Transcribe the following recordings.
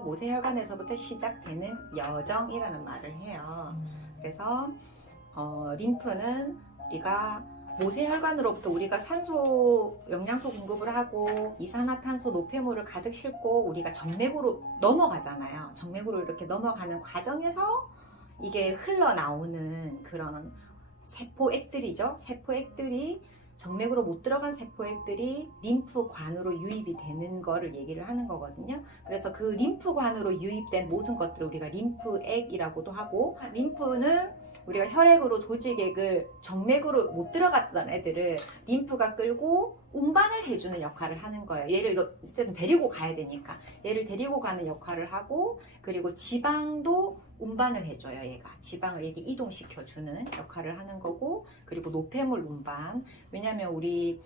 모세혈관에서부터 시작되는 여정이라는 말을 해요. 그래서 림프는 우리가 모세혈관으로부터 우리가 산소, 영양소 공급을 하고 이산화탄소, 노폐물을 가득 싣고 우리가 정맥으로 넘어가잖아요. 정맥으로 이렇게 넘어가는 과정에서 이게 흘러나오는 그런 세포액들이죠. 세포액들이 정맥으로 못 들어간 세포액들이 림프관으로 유입이 되는 거를 얘기를 하는 거거든요. 그래서 그 림프관으로 유입된 모든 것들을 우리가 림프액이라고도 하고, 림프는 우리가 혈액으로 조직액을 정맥으로 못 들어갔던 애들을 림프가 끌고 운반을 해주는 역할을 하는 거예요. 얘를 어쨌든 데리고 가야 되니까 얘를 데리고 가는 역할을 하고, 그리고 지방도 운반을 해줘요. 얘가 지방을 이렇게 이동시켜주는 역할을 하는 거고, 그리고 노폐물 운반. 왜냐면 우리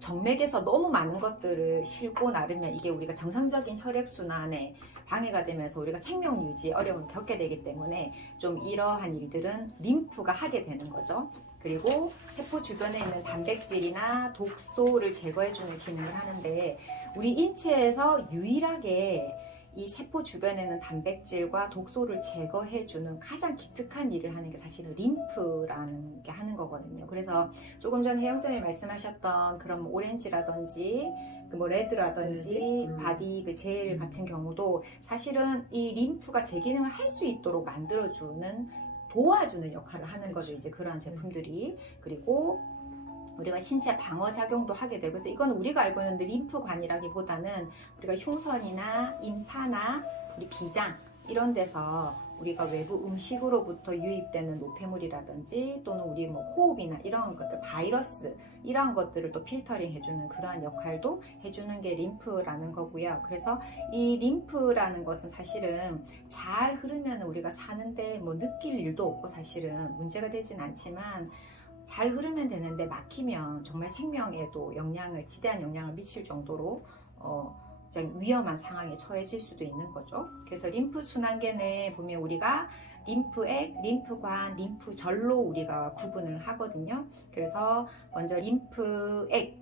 정맥에서 너무 많은 것들을 싣고 나르면 이게 우리가 정상적인 혈액순환에 방해가 되면서 우리가 생명 유지에 어려움을 겪게 되기 때문에 좀 이러한 일들은 림프가 하게 되는 거죠. 그리고 세포 주변에 있는 단백질이나 독소를 제거해주는 기능을 하는데, 우리 인체에서 유일하게 이 세포 주변에는 단백질과 독소를 제거해주는 가장 기특한 일을 하는 게 사실은 림프라는 게 하는 거거든요. 그래서 조금 전에 혜영쌤이 말씀하셨던 그런 오렌지라든지 뭐 레드라든지 바디 그 젤 같은 경우도 사실은 이 림프가 제 기능을 할 수 있도록 만들어주는, 도와주는 역할을 하는 거죠. 이제 그러한 제품들이. 그리고 우리가 신체 방어 작용도 하게 되고, 그래서 이건 우리가 알고 있는 림프관이라기보다는 우리가 흉선이나 임파나 우리 비장 이런 데서 우리가 외부 음식으로부터 유입되는 노폐물이라든지 또는 우리 뭐 호흡이나 이런 것들, 바이러스 이러한 것들을 또 필터링 해주는 그러한 역할도 해주는 게 림프라는 거고요. 그래서 이 림프라는 것은 사실은 잘 흐르면 우리가 사는데 뭐 느낄 일도 없고 사실은 문제가 되진 않지만, 잘 흐르면 되는데 막히면 정말 생명에도 지대한 영향을 미칠 정도로 위험한 상황에 처해질 수도 있는 거죠. 그래서 림프 순환계 내에 보면 우리가 림프액, 림프관, 림프절로 우리가 구분을 하거든요. 그래서 먼저 림프액,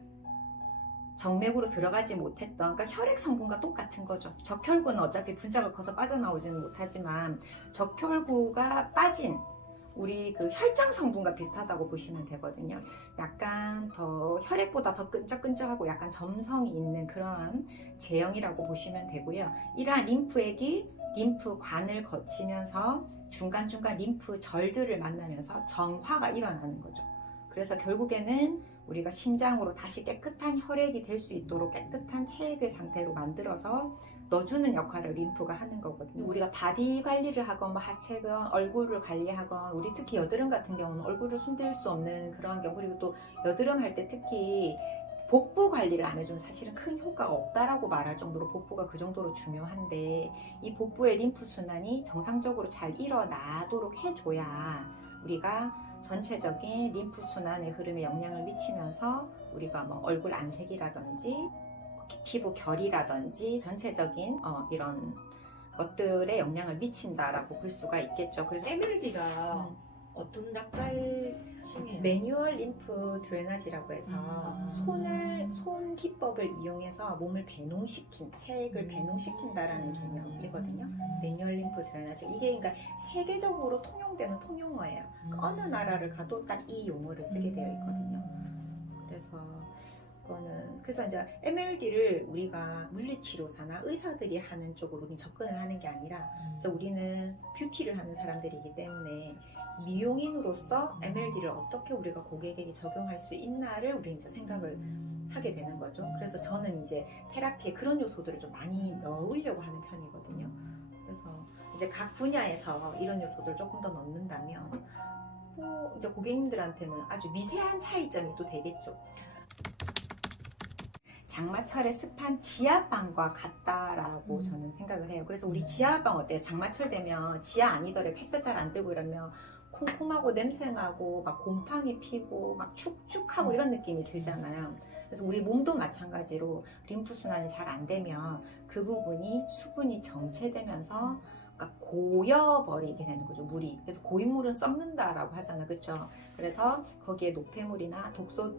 정맥으로 들어가지 못했던, 그러니까 혈액 성분과 똑같은 거죠. 적혈구는 어차피 분자가 커서 빠져나오지는 못하지만 적혈구가 빠진 우리 그 혈장 성분과 비슷하다고 보시면 되거든요. 약간 더 혈액보다 더 끈적끈적하고 약간 점성이 있는 그런 제형이라고 보시면 되고요. 이러한 림프액이 림프관을 거치면서 중간중간 림프절들을 만나면서 정화가 일어나는 거죠. 그래서 결국에는 우리가 신장으로 다시 깨끗한 혈액이 될 수 있도록 깨끗한 체액의 상태로 만들어서 넣어주는 역할을 림프가 하는 거거든요. 우리가 바디 관리를 하건 뭐 하체건 얼굴을 관리하건, 우리 특히 여드름 같은 경우는 얼굴을 손댈 수 없는 그런 경우, 그리고 또 여드름 할 때 특히 복부 관리를 안 해주면 사실은 큰 효과가 없다라고 말할 정도로 복부가 그 정도로 중요한데, 이 복부의 림프 순환이 정상적으로 잘 일어나도록 해줘야 우리가 전체적인 림프 순환의 흐름에 영향을 미치면서 우리가 뭐 얼굴 안색이라든지 피부 결이라든지 전체적인 이런 것들에 영향을 미친다라고 볼 수가 있겠죠. 그래서 에메랄드가 어떤 낯갈심이에요? 매뉴얼 림프 드레나지라고 해서 손 기법을 이용해서 몸을 배농시킨, 체액을 배농시킨다라는 개념이거든요. 매뉴얼 림프 드레나지, 이게 그러니까 세계적으로 통용되는 통용어예요. 어느 나라를 가도 딱 이 용어를 쓰게 되어 있거든요. 그래서 이제 MLD를 우리가 물리치료사나 의사들이 하는 쪽으로 접근을 하는 게 아니라, 우리는 뷰티를 하는 사람들이기 때문에 미용인으로서 MLD를 어떻게 우리가 고객에게 적용할 수 있나를 우리 이제 생각을 하게 되는 거죠. 그래서 저는 이제 테라피에 그런 요소들을 좀 많이 넣으려고 하는 편이거든요. 그래서 이제 각 분야에서 이런 요소들을 조금 더 넣는다면 이제 고객님들한테는 아주 미세한 차이점이 또 되겠죠. 장마철의 습한 지하방과 같다라고 저는 생각을 해요. 그래서 우리 지하방 어때요? 장마철 되면 지하 아니더라도 햇볕 잘 안 들고 이러면 콩콩하고 냄새나고 막 곰팡이 피고 막 축축하고 이런 느낌이 들잖아요. 그래서 우리 몸도 마찬가지로 림프 순환이 잘 안 되면 그 부분이 수분이 정체되면서 그러니까 고여버리게 되는 거죠, 물이. 그래서 고인 물은 썩는다라고 하잖아, 그렇죠? 그래서 거기에 노폐물이나 독소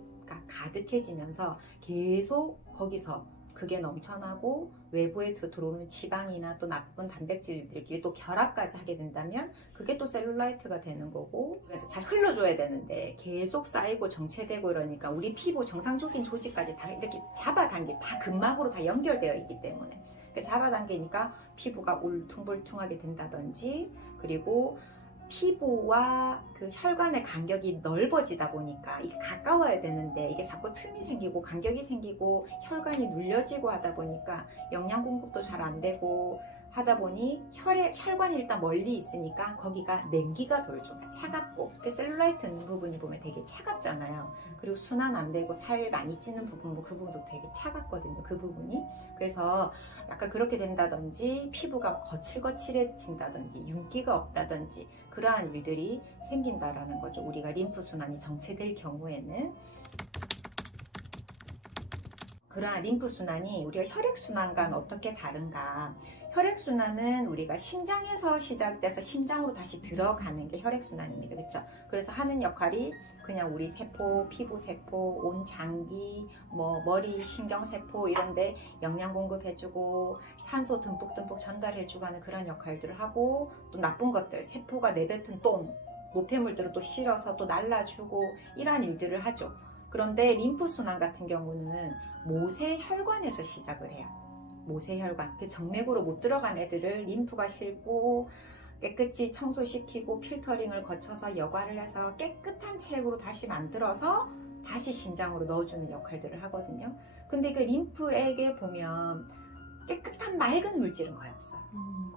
가득해지면서 계속 거기서 그 그게 넘쳐나고 외부에서 들어오는 지방이나 또 나쁜 단백질들끼리 또 결합까지 하게 된다면 그게 또 셀룰라이트가 되는 거고, 그러니까 잘 흘러줘야 되는데 계속 쌓이고 정체되고 이러니까 우리 피부 정상적인 조직까지 다 이렇게 잡아당기, 다 근막으로 다 연결되어 있기 때문에 잡아당기니까 피부가 울퉁불퉁하게 된다든지, 그리고 피부와 그 혈관의 간격이 넓어지다 보니까 이게 가까워야 되는데 이게 자꾸 틈이 생기고 간격이 생기고 혈관이 눌려지고 하다 보니까 영양 공급도 잘 안 되고 하다 보니 혈관이 일단 멀리 있으니까 거기가 냉기가 돌죠. 차갑고, 셀룰라이트 있는 부분이 보면 되게 차갑잖아요. 그리고 순환 안 되고 살 많이 찌는 부분, 그 부분도 되게 차갑거든요. 그 부분이. 그래서 약간 그렇게 된다든지 피부가 거칠거칠해진다든지 윤기가 없다든지 그러한 일들이 생긴다라는 거죠. 우리가 림프 순환이 정체될 경우에는. 그러한 림프 순환이 우리가 혈액 순환과는 어떻게 다른가? 혈액 순환은 우리가 심장에서 시작돼서 심장으로 다시 들어가는 게 혈액 순환입니다. 그렇죠? 그래서 하는 역할이 그냥 우리 세포, 피부 세포, 온 장기, 머리, 신경 세포 이런데 영양 공급해주고 산소 듬뿍듬뿍 전달해주고 하는 그런 역할들을 하고, 또 나쁜 것들, 세포가 내뱉은 똥, 노폐물들을 또 실어서 또 날라주고 이러한 일들을 하죠. 그런데 림프 순환 같은 경우는 모세혈관에서 시작을 해요. 모세혈관, 정맥으로 못 들어간 애들을 림프가 싣고 깨끗이 청소시키고 필터링을 거쳐서 여과를 해서 깨끗한 체액으로 다시 만들어서 다시 심장으로 넣어주는 역할들을 하거든요. 근데 그 림프액에 보면 깨끗한 맑은 물질은 거의 없어요.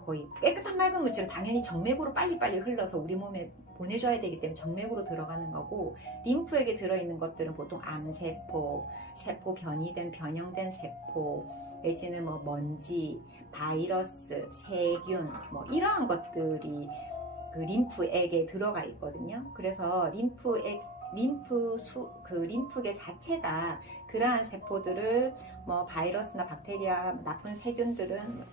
거의. 깨끗한 맑은 물질은 당연히 정맥으로 빨리빨리 흘러서 우리 몸에 보내줘야 되기 때문에 정맥으로 들어가는 거고, 림프액에 들어있는 것들은 보통 암세포, 세포 변이된 변형된 세포, 내지는 먼지, 바이러스, 세균 이러한 것들이 그 림프액에 들어가 있거든요. 그래서 림프계 자체가 그러한 세포들을 바이러스나 박테리아, 나쁜 세균들은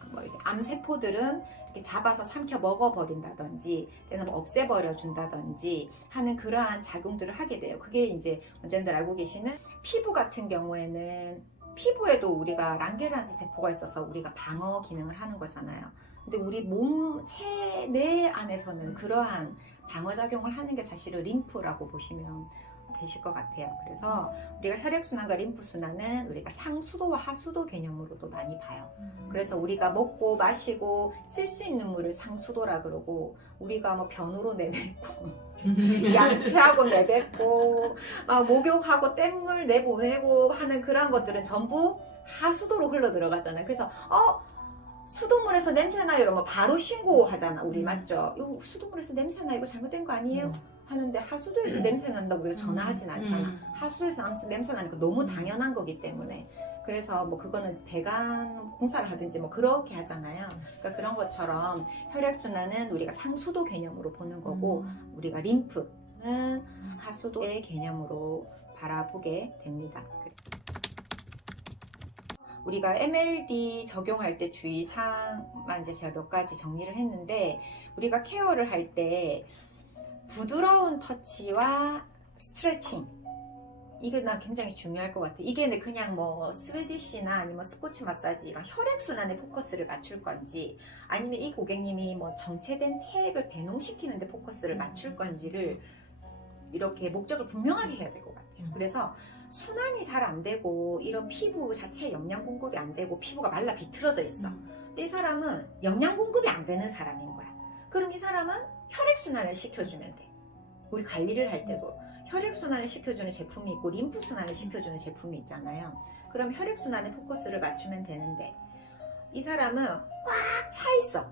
암세포들은 이렇게 잡아서 삼켜 먹어버린다든지 또는 없애버려 준다든지 하는 그러한 작용들을 하게 돼요. 그게 이제 원장님들 알고 계시는 피부 같은 경우에는, 피부에도 우리가 랑게란스 세포가 있어서 우리가 방어 기능을 하는 거잖아요. 근데 우리 몸 체내 안에서는 그러한 방어작용을 하는 게 사실은 림프라고 보시면 되실 것 같아요. 그래서 우리가 혈액순환과 림프순환은 우리가 상수도와 하수도 개념으로도 많이 봐요. 그래서 우리가 먹고 마시고 쓸 수 있는 물을 상수도라 그러고, 우리가 변으로 내뱉고 양치하고 내뱉고 목욕하고 뗏물 내보내고 하는 그런 것들은 전부 하수도로 흘러 들어가잖아요. 그래서 수돗물에서 냄새나요 이러면 바로 신고하잖아 우리. 맞죠? 이거 수돗물에서 냄새나, 이거 잘못된 거 아니에요? 하는데 하수도에서 냄새 난다고 우리가 전화하진 않잖아. 하수도에서 냄새 나니까 너무 당연한 거기 때문에. 그래서 그거는 배관 공사를 하든지 그렇게 하잖아요. 그러니까 그런 것처럼 혈액순환은 우리가 상수도 개념으로 보는 거고, 우리가 림프는 하수도의 개념으로 바라보게 됩니다. 우리가 MLD 적용할 때 주의사항만 이제 제가 몇 가지 정리를 했는데, 우리가 케어를 할 때 부드러운 터치와 스트레칭, 이게 난 굉장히 중요할 것 같아. 이게 그냥 스웨디시나 아니면 스포츠 마사지 이런 혈액순환에 포커스를 맞출 건지, 아니면 이 고객님이 정체된 체액을 배농시키는 데 포커스를 맞출 건지를 이렇게 목적을 분명하게 해야 될 것 같아요. 그래서 순환이 잘 안 되고 이런 피부 자체에 영양 공급이 안 되고 피부가 말라 비틀어져 있어. 근데 이 사람은 영양 공급이 안 되는 사람인 거야. 그럼 이 사람은 혈액순환을 시켜주면 돼. 우리 관리를 할 때도 혈액순환을 시켜주는 제품이 있고 림프순환을 시켜주는 제품이 있잖아요. 그럼 혈액순환에 포커스를 맞추면 되는데, 이 사람은 꽉 차 있어.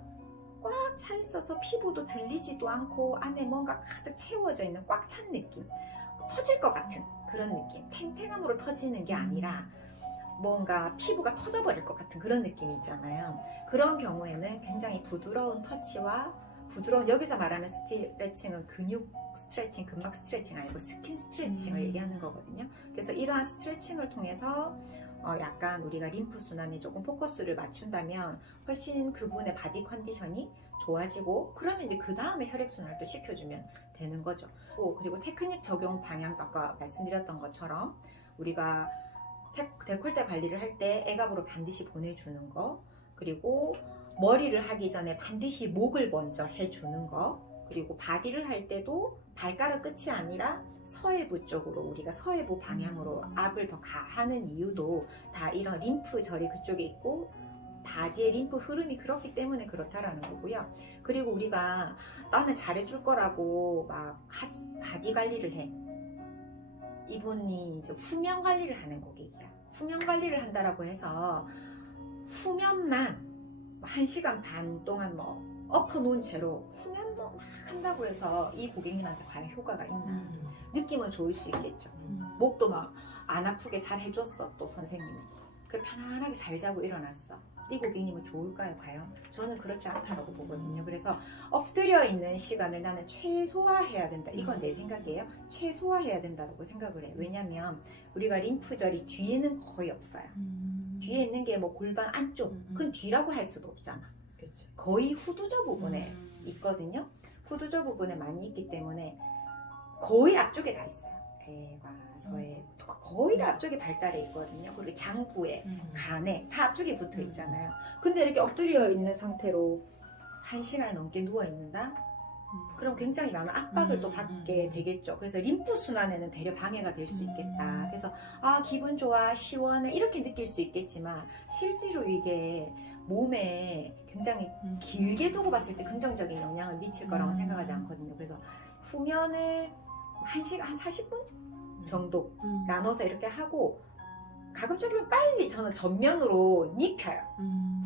꽉 차 있어서 피부도 들리지도 않고 안에 뭔가 가득 채워져 있는 꽉 찬 느낌, 터질 것 같은 그런 느낌, 탱탱함으로 터지는 게 아니라 뭔가 피부가 터져버릴 것 같은 그런 느낌이 있잖아요. 그런 경우에는 굉장히 부드러운 터치와 여기서 말하는 스트레칭은 근육 스트레칭, 근막 스트레칭 아니고 스킨 스트레칭을 얘기하는 거거든요. 그래서 이러한 스트레칭을 통해서 약간 우리가 림프 순환에 조금 포커스를 맞춘다면 훨씬 그분의 바디 컨디션이 좋아지고, 그러면 이제 그 다음에 혈액순환을 또 시켜주면 되는 거죠. 그리고 테크닉 적용 방향도 아까 말씀드렸던 것처럼 우리가 데콜테 관리를 할 때 애갑으로 반드시 보내주는 거, 그리고 머리를 하기 전에 반드시 목을 먼저 해주는 거, 그리고 바디를 할 때도 발가락 끝이 아니라 서해부 쪽으로, 우리가 서해부 방향으로 압을 더 가하는 이유도 다 이런 림프절이 그쪽에 있고 바디의 림프 흐름이 그렇기 때문에 그렇다라는 거고요. 그리고 우리가 나는 잘해줄 거라고 막 바디 관리를 해. 이분이 이제 후면 관리를 하는 고객이야. 후면 관리를 한다라고 해서 후면만 1시간 반 동안 뭐 엎어놓은 채로 후면도 막 한다고 해서 이 고객님한테 과연 효과가 있나? 느낌은 좋을 수 있겠죠. 목도 막 안 아프게 잘 해줬어, 또 선생님이. 그래 편안하게 잘 자고 일어났어. 이 고객님은 좋을까요, 과연? 저는 그렇지 않다라고 보거든요. 그래서 엎드려 있는 시간을 나는 최소화해야 된다. 이건 내 생각이에요. 최소화해야 된다고 생각을 해. 왜냐면 우리가 림프절이 뒤에는 거의 없어요. 뒤에 있는 게 뭐 골반 안쪽, 그건 뒤라고 할 수도 없잖아. 그치. 거의 후두저 부분에 있거든요. 후두저 부분에 많이 있기 때문에 거의 앞쪽에 다 있어요. 애과 서해 거의 다 앞쪽에 발달해 있거든요. 그리고 장부에, 간에 다 앞쪽에 붙어 있잖아요. 근데 이렇게 엎드려 있는 상태로 1시간을 넘게 누워 있는다? 그럼 굉장히 많은 압박을 또 받게 되겠죠. 그래서 림프 순환에는 대려 방해가 될 수 있겠다. 그래서 아 기분 좋아, 시원해 이렇게 느낄 수 있겠지만 실제로 이게 몸에 굉장히 길게 두고 봤을 때 긍정적인 영향을 미칠 거라고 생각하지 않거든요. 그래서 후면을 1시간, 한 40분 정도 나눠서 이렇게 하고 가급적이면 빨리 저는 전면으로 눕혀요.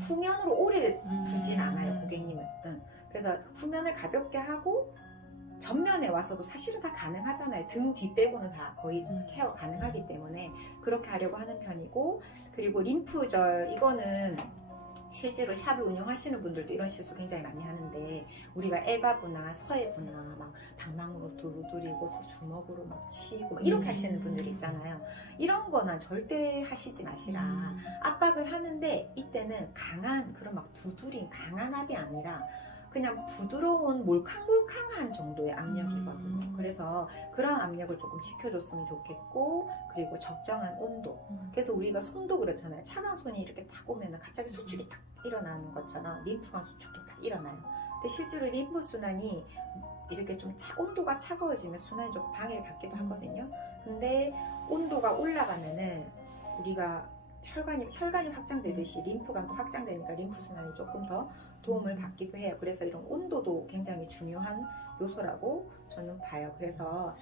후면으로 오래 두진 않아요, 고객님은. 그래서 후면을 가볍게 하고 전면에 와서도 사실은 다 가능하잖아요. 등 뒤 빼고는 다 거의 케어 가능하기 때문에 그렇게 하려고 하는 편이고, 그리고 림프절 이거는 실제로 샵을 운영하시는 분들도 이런 실수 굉장히 많이 하는데, 우리가 애가부나 서해부나 막 방망으로 두드리고 주먹으로 막 치고 막 이렇게 하시는 분들 있잖아요. 이런 거는 절대 하시지 마시라. 압박을 하는데 이때는 강한 그런 막 두드린 강한 압이 아니라 그냥 부드러운 몰캉몰캉한 정도의 압력이거든요. 그래서 그런 압력을 조금 지켜줬으면 좋겠고, 그리고 적정한 온도. 그래서 우리가 손도 그렇잖아요. 차가운 손이 이렇게 탁 오면 갑자기 수축이 탁 일어나는 것처럼 림프관 수축도 탁 일어나요. 근데 실제로 림프 순환이 이렇게 좀 온도가 차가워지면 순환이 좀 방해를 받기도 하거든요. 근데 온도가 올라가면은 우리가 혈관이 확장되듯이 림프관도 확장되니까 림프 순환이 조금 더 도움을 받기도 해요. 그래서 이런 온도도 굉장히 중요한 요소라고 저는 봐요. 그래서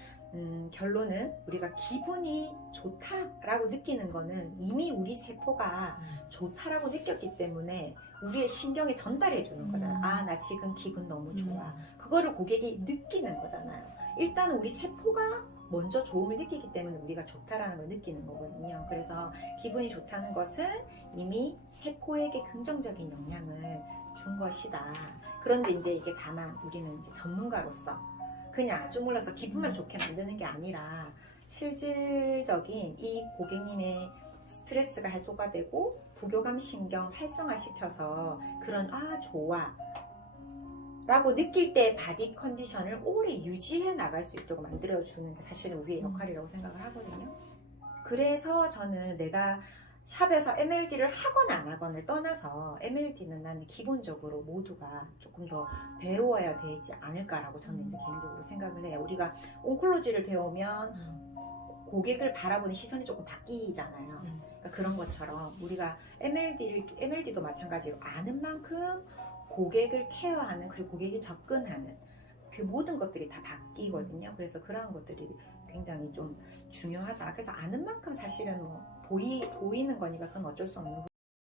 결론은 우리가 기분이 좋다라고 느끼는 거는 이미 우리 세포가 좋다라고 느꼈기 때문에 우리의 신경에 전달해 주는 거잖아요. 아, 나 지금 기분 너무 좋아. 그거를 고객이 느끼는 거잖아요. 일단은 우리 세포가 먼저 좋음을 느끼기 때문에 우리가 좋다라는 걸 느끼는 거거든요. 그래서 기분이 좋다는 것은 이미 세포에게 긍정적인 영향을 준 것이다. 그런데 이제 이게 다만 우리는 이제 전문가로서 그냥 아주물러서 기분만 좋게 만드는 게 아니라 실질적인 이 고객님의 스트레스가 해소가 되고 부교감 신경 활성화시켜서 그런 아 좋아 라고 느낄 때 바디 컨디션을 오래 유지해 나갈 수 있도록 만들어주는 게 사실은 우리의 역할이라고 생각을 하거든요. 그래서 저는 내가 샵에서 MLD를 하거나 안 하거나를 떠나서 MLD는 나는 기본적으로 모두가 조금 더 배워야 되지 않을까라고 저는 이제 개인적으로 생각을 해요. 우리가 온콜로지를 배우면 고객을 바라보는 시선이 조금 바뀌잖아요. 그러니까 그런 것처럼 우리가 MLD도 마찬가지로 아는 만큼 고객을 케어하는, 그리고 고객이 접근하는 그 모든 것들이 다 바뀌거든요. 그래서 그러한 것들이 굉장히 좀 중요하다. 그래서 아는 만큼 사실은 뭐 보이는 거니까 그건 어쩔 수 없는